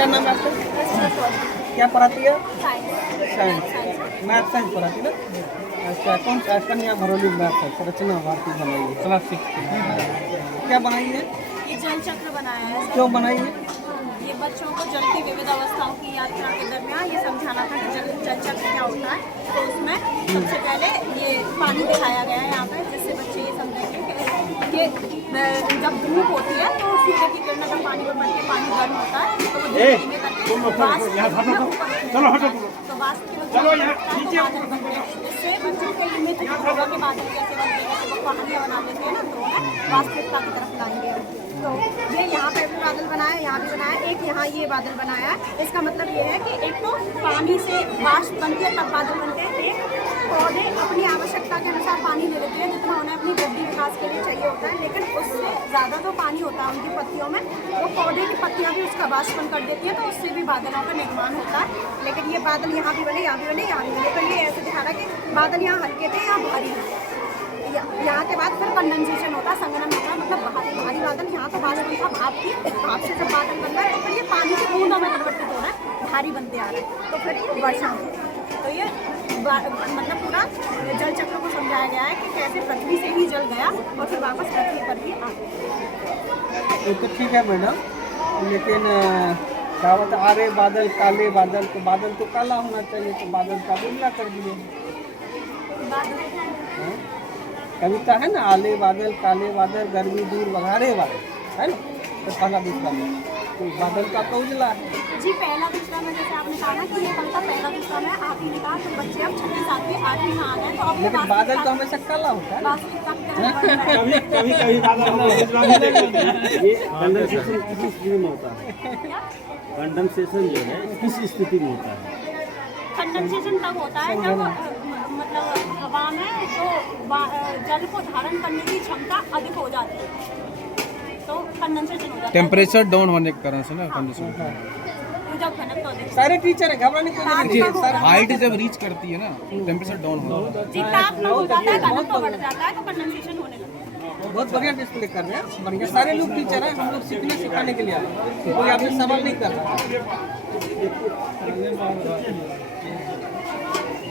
क्या नाम है आपका? क्या पढ़ाती है? साइंस। मैथ साइंस पढ़ाती ना? अच्छा, कौन सा? कन्या भरौली मैथ साइंस रचना भारती बनाई है, क्लास 6। क्या बनाई है? ये जल चक्र बनाया है। क्यों बनाई है? ये बच्चों को जल की विविध अवस्थाओं की यात्रा के दरमियान ये समझाना था कि जल चक्र क्या होता है। तो उसमें सबसे पहले ये पानी दिखाया गया है यहाँ पे, जिससे बच्चे ये समझेंगे कि जब धूप होती है तो सूर्य की किरणें जब पानी में पड़ती है, पानी गर्म होता है तो वो धीमे धीमे करके वाष्प के बादल बनते हैं। इससे बच्चों के लिमिट होगा के बादल कैसे बनते हैं, जैसे वो पहाड़ियाँ बना लेते हैं ना, तो उन्हें वास्तविकता की तरफ लाएंगे। तो ये यहाँ पे भी बादल बनाया, यहाँ भी बनाया, एक यहाँ ये बादल बनाया है। इसका मतलब ये है कि एक तो पानी से वाष्प बनती है तब बादल बनते हैं, एक पौधे अपनी आवश्यकता के अनुसार पानी ले लेते हैं जितना उन्हें अपनी वृद्धि विकास के लिए चाहिए होता है, लेकिन उससे ज़्यादा जो पानी होता है उनकी पत्तियों में, वो पौधे की पत्तियाँ भी उसका वाष्पन कर देती हैं, तो उससे भी बादलों का निर्माण होता है। लेकिन ये बादल यहाँ भी बने, यहाँ भी बने, यहाँ भी बने, तो ये ऐसे दिखा रहा है कि बादल यहाँ हल्के थे, यहाँ भारी थे। यहाँ के बाद फिर कंडेंसेशन होता है, संघनन होता है, मतलब भारी बादल, यहाँ तो वाष्पन था, भाप से जब बादल बन रहा है तो फिर ये पानी की बूंदों में परिवर्तित हो रहा है, भारी बनते आ रहे हैं, तो फिर ये वर्षा होती है। तो ये मतलब पूरा जल चक्र को समझाया गया है कि कैसे पृथ्वी से ही जल गया और फिर वापस पृथ्वी पर ही आ गया। तो ठीक है मैडम, लेकिन क्या होता है, आरे बादल काले बादल, तो बादल तो काला होना चाहिए, तो बादल का उल्टा कर दिए। कविता है ना, आले बादल काले बादल गर्मी दूर बघारे बादल, है ना? तो पहला दूसरा में तो बादल का तो उजला है जी। पहला दूसरा में जैसे आपने कहा ना कि ये कविता पहला दूसरा में आप ही ने कहा, तो बच्चे अब 6वीं 7वीं 8वीं में आ गए, तो अब लेकिन बादल तो हमेशा काला होता है। कभी कंडेंसेशन किस स्थिति में होता है? कंडेंसेशन जो है किस स्थिति में होता है? कंडेंसेशन तब होता है जब मतलब हवा में जो जल को धारण करने की क्षमता अधिक हो जाती है, तो कंडेंसेशन हो जाता है। टेम्परेचर डाउन होने के कारण से ना कंडीशन। जब घनत्व अधिक, सारे टीचर है, घबराने की जरूरत नहीं है। सारे हाइट जब रीच करती है ना, टेम्परेचर डाउन होता है। जी, तापमान हो जाता है, घनत्व बढ़ जाता है, तो कंडेंसेशन होने लगता है। बहुत बढ़िया डिस्प्ले कर रहे हैं, बढ़िया। सारे लोग टीचर हैं, हम लोग सीखने सिखाने के लिए आए हैं। कोई आपसे सवाल नहीं कर रहा है।